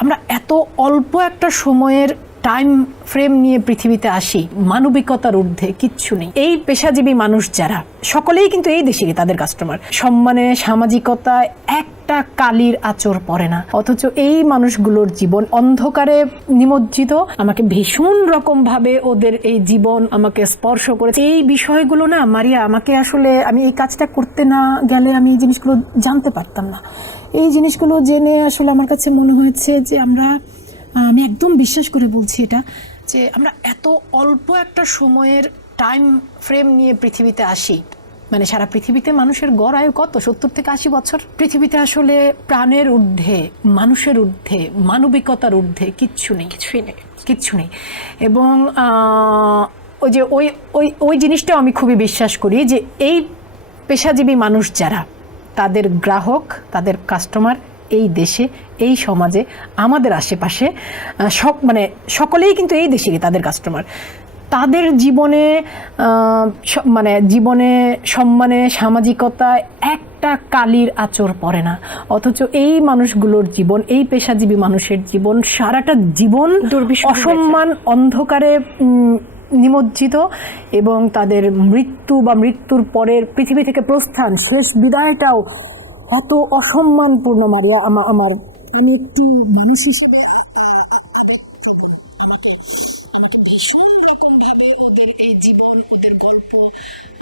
আমরা এত অল্প একটা সময়ের টাইম ফ্রেম নিয়ে পৃথিবীতে আসি, মানবিকতার ঊর্ধ্বে কিচ্ছু নেই। এই পেশাজীবী মানুষ যারা, সকলেই কিন্তু এই দেশেরই তাদের কাস্টমার সম্মানে সামাজিকতায় একটা কালির আচর পড়ে না। অথচ এই মানুষগুলোর জীবন অন্ধকারে নিমজ্জিত। আমাকে ভীষণ রকম ভাবে ওদের এই জীবন আমাকে স্পর্শ করেছে। এই বিষয়গুলো না, মারিয়া, আমাকে আসলে আমি এই কাজটা করতে না গেলে আমি এই জিনিসগুলো জানতে পারতাম না। এই জিনিসগুলো জেনে আসলে আমার কাছে মনে হয়েছে যে আমরা আমি একদম বিশ্বাস করে বলছি এটা যে আমরা এত অল্প একটা সময়ের টাইম ফ্রেম নিয়ে পৃথিবীতে আসি। মানে সারা পৃথিবীতে মানুষের গড় আয়ু কত? সত্তর থেকে আশি বছর? পৃথিবীতে আসলে প্রাণের ঊর্ধ্বে মানুষের ঊর্ধ্বে মানবিকতার ঊর্ধ্বে কিচ্ছু নেই। কিছুই নেই। কিচ্ছু নেই। এবং ওই যে ওই ওই ওই জিনিসটাও আমি খুবই বিশ্বাস করি যে এই পেশাজীবী মানুষ যারা তাদের গ্রাহক তাদের কাস্টমার এই দেশে এই সমাজে আমাদের আশেপাশে সব মানে সকলেই কিন্তু এই দেশেরই তাদের কাস্টমার তাদের জীবনে মানে জীবনে সম্মানে সামাজিকতায় একটা কালির আচর পড়ে না। অথচ এই মানুষগুলোর জীবন এই পেশাজীবী মানুষের জীবন সারাটা জীবন অসম্মান অন্ধকারে নিমজ্জিত এবং তাদের মৃত্যু বা মৃত্যুর পরের পৃথিবী থেকে প্রস্থান শেষ বিদায়টাও এত অসম্মানপূর্ণ মারিয়া আমা- আমার। আমি একটু মানুষ হিসেবে আমাকে আমাকে ভীষণ রকম ভাবে ওদের এই জীবন, ওদের গল্প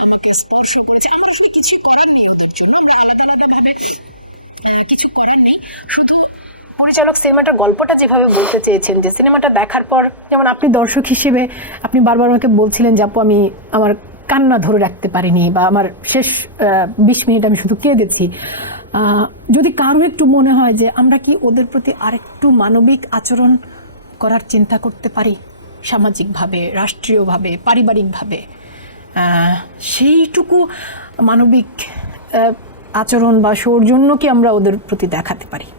আমাকে স্পর্শ করেছে। আমার আসলে কিছু করার নেই ওদের জন্য। আমরা আলাদা আলাদা ভাবে কিছু করার নেই। শুধু পরিচালক সিনেমাটার গল্পটা যেভাবে বলতে চেয়েছেন, যে সিনেমাটা দেখার পর, যেমন আপনি দর্শক হিসেবে, আপনি বারবার আমাকে বলছিলেন যে, আপু, আমি আমার কান্না ধরে রাখতে পারিনি বা আমার শেষ বিশ মিনিট আমি শুধু কেঁদেছি। যদি কারও একটু মনে হয় যে আমরা কি ওদের প্রতি আরেকটু মানবিক আচরণ করার চিন্তা করতে পারি, সামাজিকভাবে, রাষ্ট্রীয়ভাবে, পারিবারিকভাবে সেইটুকু মানবিক আচরণ বা সৌজন্য কি আমরা ওদের প্রতি দেখাতে পারি?